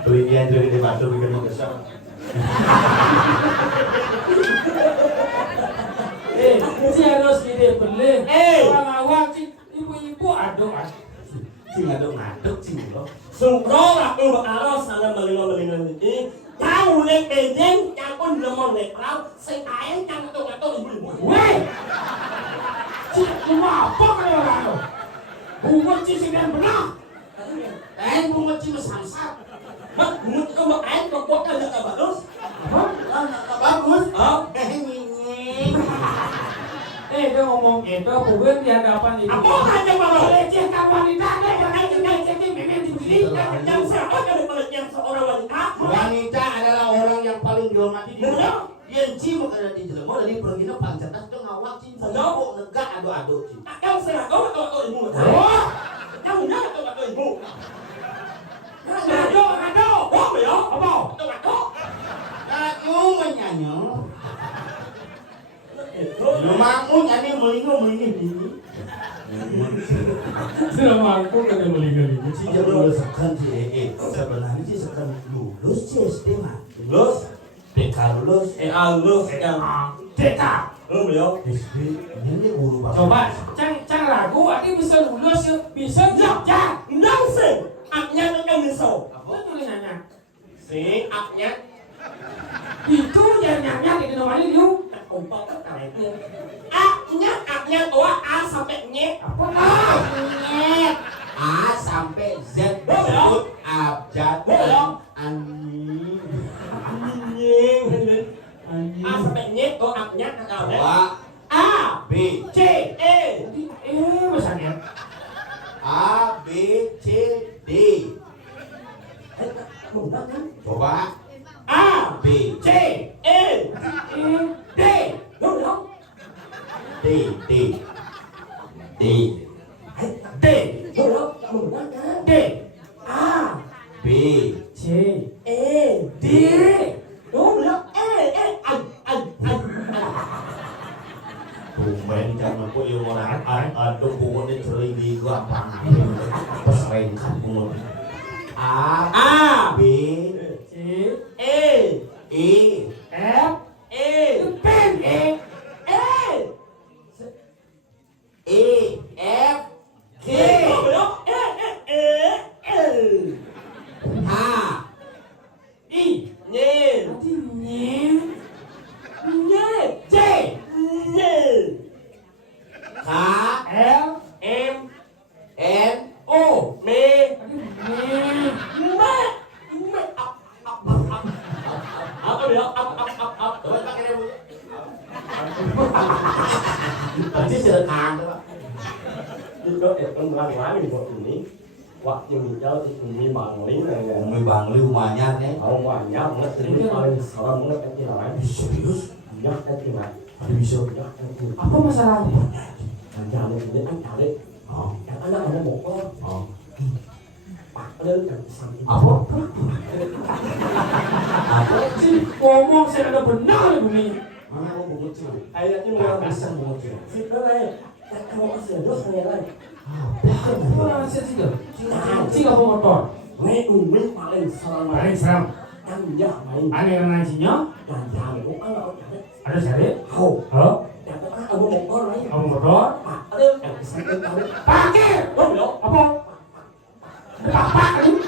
Tulian dari dibantu bikin mau kesal. Si harus gini beli. Orang awak si ibu-ibu aduk. Si ngaduk lo. Sungro aku berkaro sana melingo ini tahu lek benjeng campur lemon lek rau sekaya jangan ngatur ibu-ibu Weh! Si cuma apa kali orang? Bunga si dan benar. Bunga cuma samsat. Mas, bunga itu mau air pokoknya enggak bagus. Apa? Nggak bagus. Oh, Nying. Dia ngomong gitu, bukan di hadapan ibu. apa aja baru? Lecehkan wanita, lecehkan memang dibeli. Yang siapa yang pelecehan seorang wanita? Wanita adalah orang yang paling dihormati di dunia. Benar. Yang cima karena di jelema dari pergina paling cerdas itu ngawak cinta. Ibu negak aduk-aduk cinta. Yang saya kau ibu. Oh, Kamu jangan kau ibu. ngado. Oh, ya. Apa? Kau. Kakakmu menyanyi. Rumahmu nyanyi melingin ini. Sudah mampu kena melihat ini. Si lulus sekan si sebenarnya si sekan lulus si SD mah. Lulus. BK lulus. Lulus yang TK. ya. SD ini guru pak. Coba, cang ragu, arti bisa lulus, bisa jogja. Nang sih. Aknya yang misal. Apa tulisannya? Si aknya Itu yang nyanyi di nomor ini yuk. umpah terkaitnya. Aknya tua A sampai Ny. Apa lah? Nyet. A sampai Z disebut abjad ani. A sampai Ny oh aknya kakak. A B C E. Misalnya. A B C D. Coba A B C E D. đúng không? D D D D. Đúng không? D. A B C. E D. đúng không? Anh. Tumben kan aku ilmu ada buku ini terlebih gampang. Peserain kamu. A B C. E E F. E Pen. E E F G đúng không? E H I. Nhê Nanti nye. Nhê C. Nhê K L. Em N O. Mê Nye. Mẹ Apa dia? Coba pakai deh, Bu. Tadi sudah tahan tuh, Pak. Itu kan văn mình gọi ini waktu mình thì mình bằng lý này Người bằng lưu mà nha nhé. ở ngoài nhá nó thì nó paling serem nó cái này Serius? nhá cái này Ada bisa. nhá cái Apa masalahnya? anh chàng này thì anh chàng đấy anh ada một con bạc lên yang Apa? Apa? Si ngomong saya ada benar ya bumi. Mana aku bungut sih? hay là cái Nah, mua bisa bungut sih. xịt đó đây kamu kasih dos này đây Apa sih tiga? Tiga pemotor. nghe mình paling serem Paling seram. anh nhá mày Ada yang nasinya? yang chàng này cũng ăn Ada sari? hầu Oh, yang có ăn một con đấy kamu motor? bạc lên yang sampai tahu Parkir. đúng không? Apa? Pak ini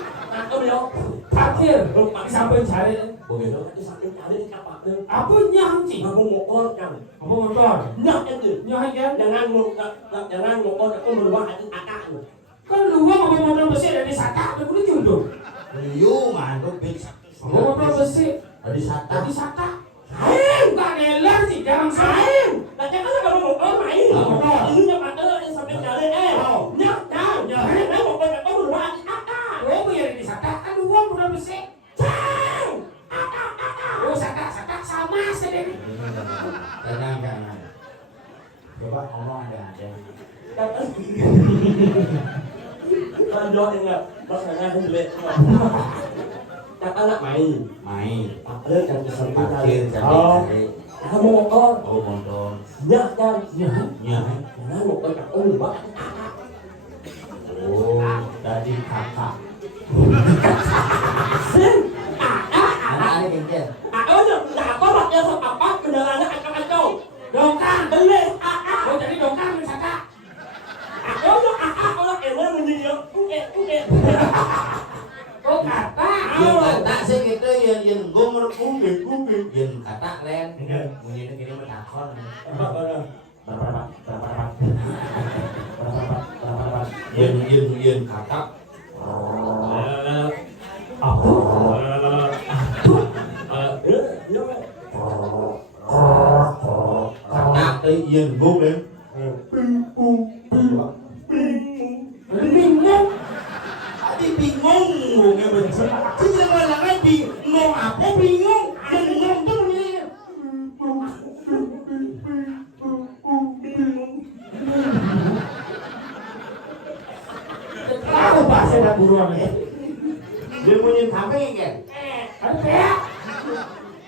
Đúng không? parkir di samping sari. Begitu. Di samping kali apa tuh? Apa nyangci? Kamu mau kon kan? Apa motor? Nyah itu. Nyai kan? Jangan mau kon aku merubah hati akak lu. Kan luang apa motor besi ada di sata, ada kudu junduk. Liu mantuk bitch. Apa motor besi Tadi sata. ada di sata. Bukan elar sih, jarang saya. Lah jangan kamu mau kon main. Ini nyak ada di samping kali Lanjut ingat, bahasanya kan jelek. Yang anak main, ada yang kesempitan. Parkir jadi Oh, kamu motor, oh motor nyah kan, nyah jangan motor tak ubah. oh tadi kakak Sin, anak ada bengkel nggak apa rakyat apa kendaraannya acau-acau. Dongkang. Beli, Oh jadi dongkang wisata. orang enak mendiam, Oh kata. yang kata sih gitu yang gomor kuping yang kata len mungkin kini menakon yang kata kata yang gomor Bingung. Adi bingung ya betul. Sih malah bingung apa bingung yang tuh nih. Tahu bahasa dah buruan ya. Dia punya kambing kan? Ada.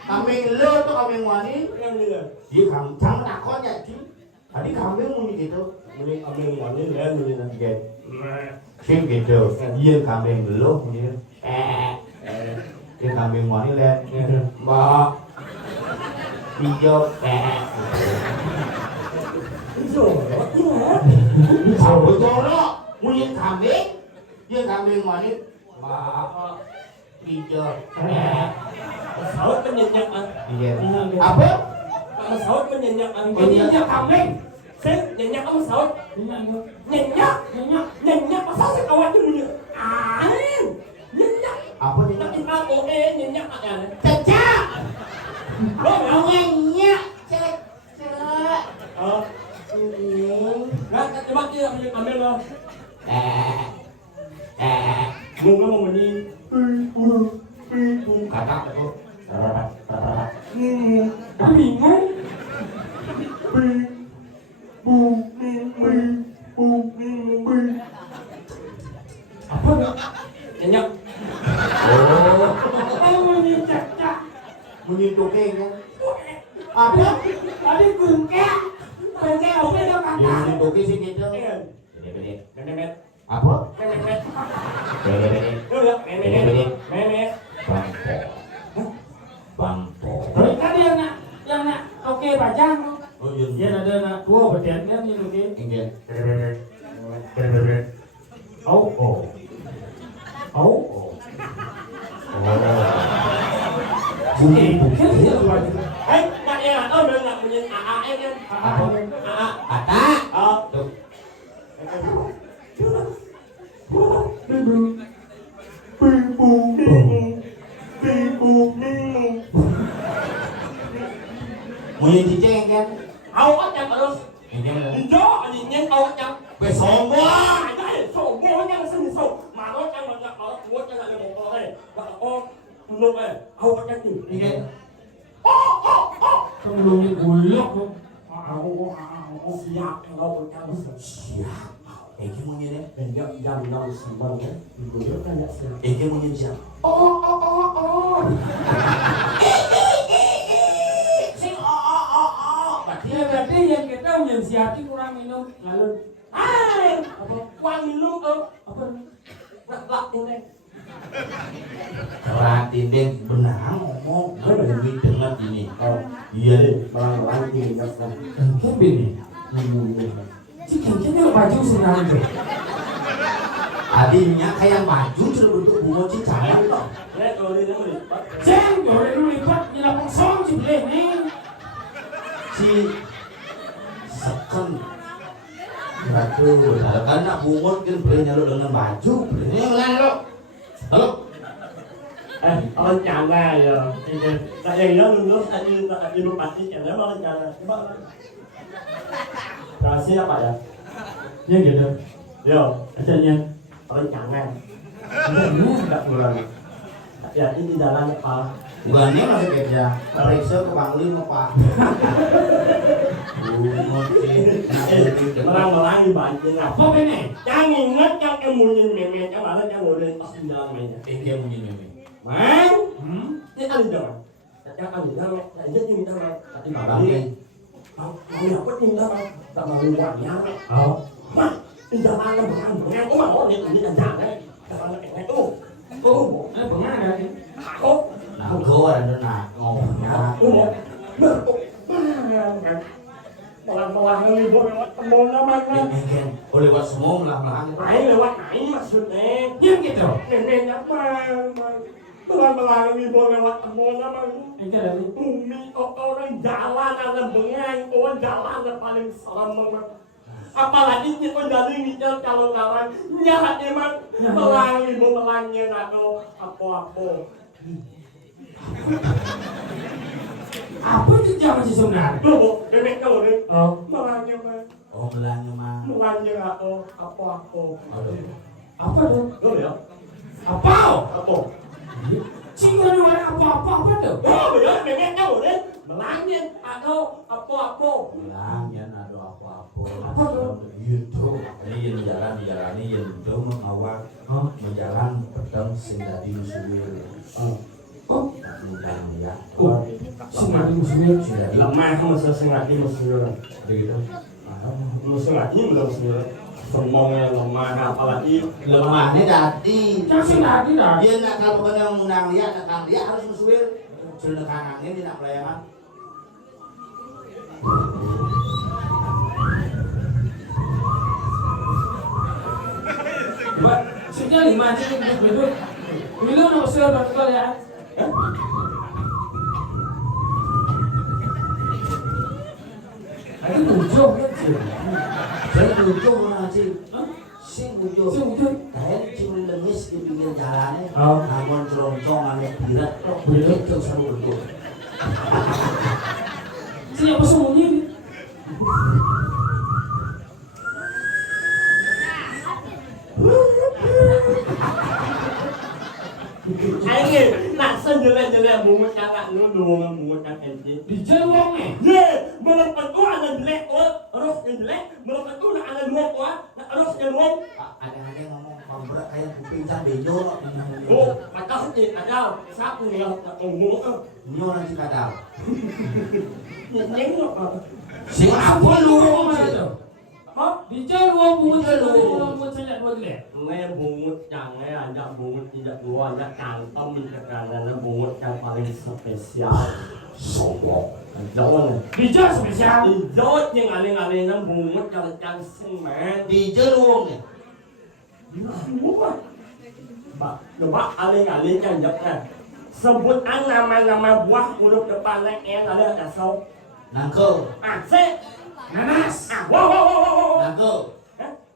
Kambing lo tuh kambing wani. yang dia, Dia kambing takonnya sih. Tadi kambing punya gitu. ini ambil wangi dan ini Kan? Sing gitu. Iya kambing lo punya. Dia kambing wani lihat. Mbak. Hijau. itu, Apa jorok? Punya kambing. Dia kambing wani. Mbak. Hijau. saut menyenyak, Iya. Apa? saut menyenyak, Ini kambing. Sen, nyenyak kamu saut, Nyenyak. nyenyak masa sih awak tuh punya, nyenyak, Apa nih? nakin aku nyenyak aja, Cecak. lo mau Nyenyak. Cecak. oh, nggak coba kita ambil lo, bunga mau ini, Kata itu. Bingung. Apa dah? nyenyak, Oh, Oh ini cecak. bunyi tukeng kan? Apa? Tadi gungkek. Bengkel apa dah Ya kata? bunyi tukeng sih gitu. memet, memet, Apa? memet, Bede-bede. lo ya, memet, memet, Bangpo. Tapi tadi yang nak oke bajang. Oh iya. Dia ada nak tua beden kan ini oke. Enggak. Oh oh. Oh oh. Oke, bukan dia baju. nggak ya, udah nggak punya AAN kan, Apa? AA, Kata. oh, Tuh. Bunyi ciceng kan? awak yang terus, Enggak. enggak, anjing awak yang Besombong. sổ ngô nhang sân sổ mà nó trong mà nó muốn cho lại một con này và con lúc này không có nhắc gì Enggak. Sebelumnya gulok tuh. siap không có trong Siap. Eki mau nyen. mình gặp dầm năm sầm nhé mình nhớ ra nhận siap Eki mau nyen siap. Sing Dia berarti yang kita menyiasati kurang minum lalu ai quang mình lúc apa? lặp như này Perhatiin deh, benar ngomong. Lebih dengan ini. Iya deh. bằng ăn gì nhập ra Kan bini. Si kayaknya baju senang tuh. Adinya kayak baju sudah bentuk bunga cicak toh. đấy rồi đi nó bị bắt Jeng, boleh dulu lipat nyelapang song si boleh nih. Si seken. Aduh, kan nak bungut kan boleh nyaluk dengan baju. Boleh yang lain lo. Halo. ông chạm ra rồi tại vì nó lúc anh như lúc bạch đi chạm nó bao chạm ra rồi siap pak ya Ya gitu. yo Acanya. ông chạm ra Acanya. nggak kurang ya ini di dalam apa Bukannya masih kerja, periksa ke Bangli mau Pak. Melang-melang di banjir Apa ini? Jangan ingat yang emunya meme, yang ada yang udah pas di jalan mainnya. Dia mungkin ini. Man, Hmm? ini ada jangan. Yang ada jangan, yang jadi minta man. Tapi Bangli. Bangli, Bangli apa minta man? Tak mau buatnya. Oh. Man, di jalan ada bengang, oh mau ini jangan. Jalan kayak itu. Oh, Bengang ada ni. oh, Nah, kau ada nak ngomongnya. oh, Melang-melang libur lewat tembok nama kan. Mungkin boleh buat semua melang-melang. Naik lewat naik maksudnya. Yang gitu. Nenek apa? Melang-melang libur lewat tembok nama. Itu ada ni. Umi orang jalan ada bengang, orang jalan ada paling serem banget. Apalagi kita jadi mikir kalau kawan nyahat emang melang libur melangnya atau apa-apa. Apa itu zaman si Sunar? Loh, nenek kalau nih Oh. melangnya mah, Oh, belanya mah. melangnya atau apa-apa. Aduh. Apa tu? Loh ya, Apa? apa? Cinggu ni ada apa tu? Oh, ya, nenek kalau nih melangnya atau apa-apa. Belanya ada apa-apa. Apa tu? Itu. Ini yang jalan yang itu mengawal menjalan pedang sing dadi musuhir. Oh. Menjalan ya. Oh. Sunar di musuhnya. Sing dadi Lemah masa sengaja musuh begitu. musuh lagi belum musuh semuanya lemah apalagi Lemahnya dadi. Yang sunar di dah. Dia nak kalau bukan yang menang lihat, nak lihat harus musuhir. Sudah kanangnya dia nak pelayanan. Buat sudah 5 je duduk. Bila nak usul betul ya? Ada 7 kan sih. Saya tujuh orang sih. Hah? Sing tujuh. Sing tujuh. Kayak cuma lemes di pinggir jalannya. Oh. Namun ceroncong aneh birat. Birat. Itu selalu betul. Siapa sembunyi? Ayo, nak senjelek-jelek bungut kakak lu dong bungut kakak ini. Di jalan ni. Ye, belum tentu ada jelek harus yang jelek, belum tentu nak ada dua nak harus yang dua. Ada ngomong pamberak kayak kuping can bejo. Oh, maka sih ada satu nih yang ngomong Nyo nanti kadal. nengok. Sing apa lu? Hah? Di jalan bungut jalan bungut saya dua gelap. Nghe bungut yang ada bungut tidak dua ada kantong karena bungut yang paling spesial. Sombong. Jangan. Di jalan spesial. Ijot yang alih-alihnya bungut yang semen. Di jeruang ni. Semua. Pak, coba alih-alih yang jepnya. Sebutkan nama-nama buah huruf depannya N ada sok. Nangko. Aceh. Nanas. Wow, wow, wow, wow. Nangko.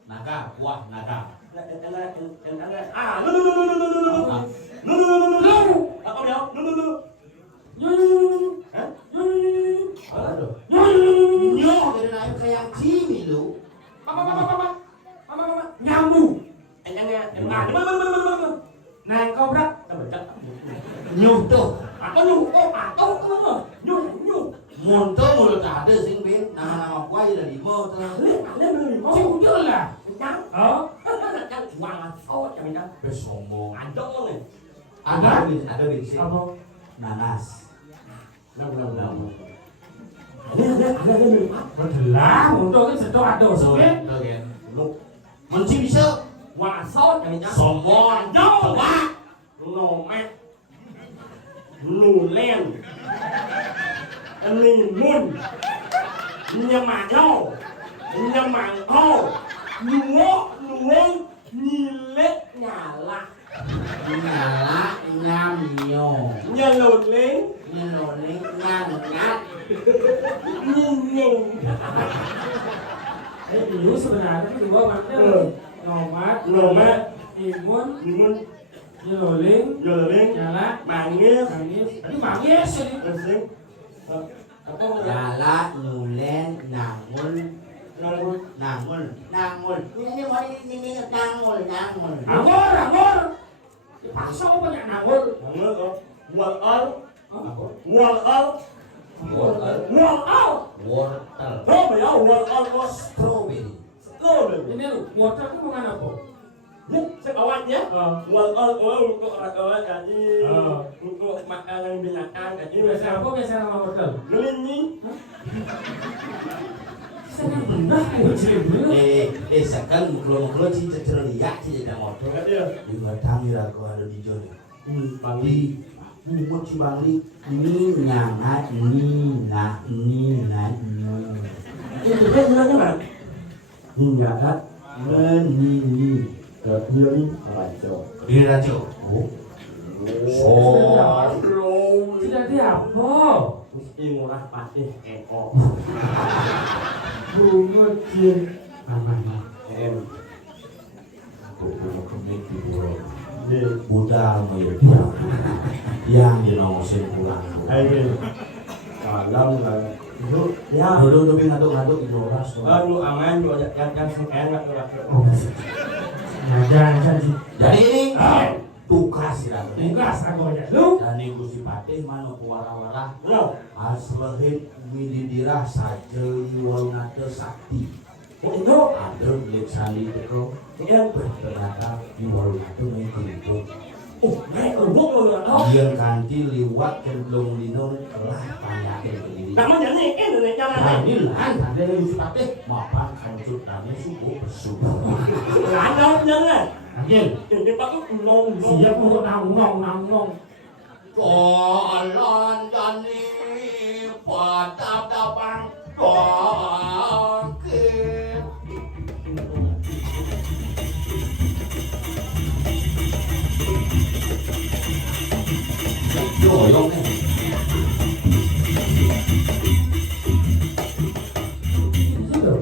Naga. Buah naga. Lu. Apa dia? Lu. Aduh. Yo. Nyo dari naik kayak Jimmy lu. Mama. Nyamuk. Mana. Nang kobrak. Nyo tuh. Apa lu? Oh, atau Nyu. Monto mulut ada sing bin. Nama-nama gua aja dari mau terus. Cinggu lah. Oh. Sombong. Ada nih. Ada bin sih. Apa? Nanas. Ada. Betul lah. Untuk kan sedang ada sebab. Oke. Lu. Menci bisa. Wasot yang itu. Sombong. Coba. Nomet. Lulen. Limun. Nyamado. Nyamangko. Nuwong. Nyilek nyala. Nyala nyamnyo. Nyeluling. Nyeloning ngangat. Nyinying. Dulu sebenarnya kedua makna nomad, imun, Limun. nyeluling, Nyeluling. nyala, Mangis. Tadi manggis ini. Terus apa Nyala nyulen nangul Nangul. nangul. Ini mau ini nangul. Anggur. Dipaksa apa banyak anggur? Nangul kok. Buat al. Wortel. Wortel. Wortel. Wortel. Oh, ya wortel bos. Strawberry. Strawberry. Ini lu, water itu bukan apa? Ya, sekawatnya. Wortel untuk orang ini. Untuk makanan binatang Ini biasa apa biasa nama water? Ini. Saya benar kucing dulu. Sekarang muklo sih cecelia sih tidak motor. Di batang aku ada di Joni. Bali, mumut si Bali. Ini nyanga, ini nah, ini nah, ini. Itu kan bilangnya mana? Hingga kan menini ke Yoni Rajo. Di Rajo. Oh. Tidak ada apa? Mesti murah pasti eko. Bunga jin. Mana? Buddha yang dinongosin pulang. Ayo. Salam lah. Ya. Dulu ngaduk idolas. Aduh aman lu yang enak lah. Jangan sih. Jadi ini tugas sih lah. Tugas aku ya. Lu. Dan ini Gusti Patih mana puara-wara. Lo. Aslehit wididirah sajeu walunate sakti. Itu. Ada milik sandi teko. Iya. Ternyata di walunate main kerupuk. Oh, naik kerupuk lo ya. Yang kanti liwat cenderung dino telah panyakin berdiri. Namanya nih, ini jangan nih. Panggilan ada yang Gusti Patih mapan kancut dane subuh bersubuh. Ada jangan. Anjing. Ini pak tuh nong. Siap mau nang. Kolon jani patap tapang kokit. Doyong nih. Itu.